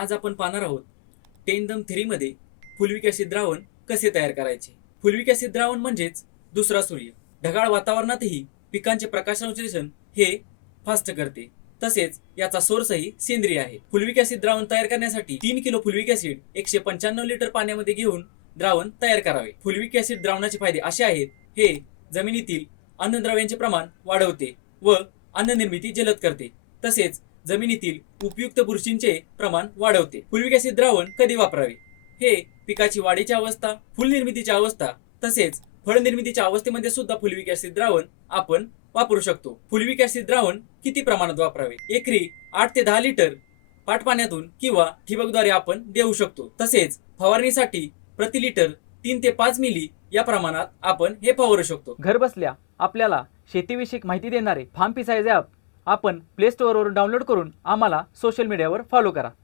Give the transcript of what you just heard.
आज आपण पाहणार आहोत टेनदम थ्रीमध्ये फुलविक ॲसिड द्रावण कसे तयार करायचे? फुलविक ॲसिड द्रावण म्हणजेच दुसरा सूर्य. ढगाळ वातावरणातही पिकांचे प्रकाशसंश्लेषण हे फास्ट करते. तसेच याचा सोर्सही सेंद्रिय आहे. फुलविक ॲसिड द्रावण तयार करण्यासाठी तीन किलो फुलविक ॲसिड एकशे पंच्याण्णव लिटर पाण्यामध्ये घेऊन द्रावण तयार करावे. फुलविक ॲसिड द्रावणाचे फायदे असे आहेत हे जमिनीतील अन्नद्रव्यांचे प्रमाण वाढवते व अन्न निर्मिती जलद करते. तसेच जमिनीतील उपयुक्त बुरशींचे प्रमाण वाढवते. फुलविकसित द्रावण कधी वापरावे? हे पिकाची वाढीची अवस्था फुल निर्मितीची अवस्था तसेच फळ निर्मितीच्या अवस्थेमध्ये सुद्धा फुलविकसित द्रावण आपण वापरू शकतो. फुलविकॅसिड द्रावण किती प्रमाणात वापरावे? एकरी आठ ते दहा लिटर पाटपाण्यातून किंवा ठिबकद्वारे आपण देऊ शकतो. तसेच फवारणीसाठी प्रति लिटर तीन ते पाच मिली या प्रमाणात आपण हे फवारू शकतो. घर बसल्या आपल्याला शेतीविषयक माहिती देणारे फार्म पिसायचे ॲप आपण प्ले स्टोअरवरून डाउनलोड करून आम्हाला सोशल मीडियावर फॉलो करा.